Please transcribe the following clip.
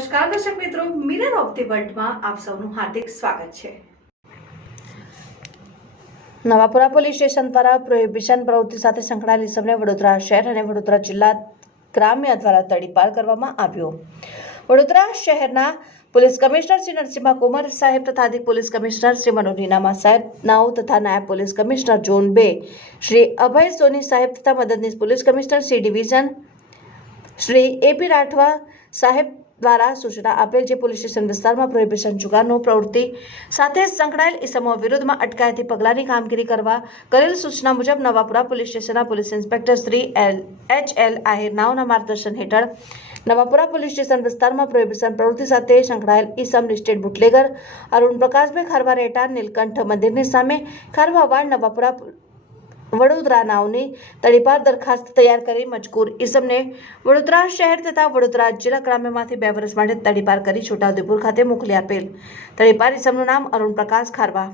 નમસ્કાર, દર્શક મિત્રો. મિરર ઓફ ધી વર્લ્ડમાં આપ સૌનું હાર્દિક સ્વાગત છે. નવાપુરા પોલીસ સ્ટેશન દ્વારા પ્રોહિબિશન પ્રવૃત્તિ સાથે સંકળાયેલ ઇસમને વડોદરા શહેર અને વડોદરા જિલ્લા ગ્રામ્ય દ્વારા તડીપાર કરવામાં આવ્યો. વડોદરા શહેરના પોલીસ કમિશનર શ્રી નરસિંહા કુમાર સાહેબ તથા અધિક પોલીસ કમિશનર શ્રી મનોજ સાહેબ, નાઉ તથા નાયબ પોલીસ કમિશનર ઝોન બે શ્રી અભય સોની સાહેબ તથા મદદનીશ police commissioner C division Shri AP Rathva saheb દ્વારા સૂચના આપેલ જે પોલીસ સ્ટેશન વિસ્તારમાં પ્રોહિબિશન જુગારનો પ્રવૃત્તિ સાથે સંકળાયેલ ઇસમો વિરુદ્ધમાં અટકાયતી પગલાંની કામગીરી કરવા કરેલ સૂચના મુજબ નવાપુરા પોલીસ સ્ટેશનના police inspector Shri L, H L Ahir નાઓના માર્ગદર્શન હેઠળ નવાપુરા પોલીસ સ્ટેશન વિસ્તારમાં પ્રોહિબિશન પ્રવૃત્તિ સાથે સંકળાયેલ ઇસમ લિસ્ટેડ બુટલેગર, અરુણ પ્રકાશભાઈ ખારવા રેટા નીલકંઠ મંદિરની સામે ખારવાવાડ નવાપુરા વડોદરા નાવની તડીપાર દરખાસ્ત તૈયાર કરી મજકૂર ઇસમને વડોદરા શહેર તથા વડોદરા જિલ્લા ગ્રામ્યમાંથી બે વર્ષ માટે તડીપાર કરી છોટાઉદેપુર ખાતે મોકલી આપેલ. તડીપાર ઇસમનું નામ અરુણ પ્રકાશ ખારવા.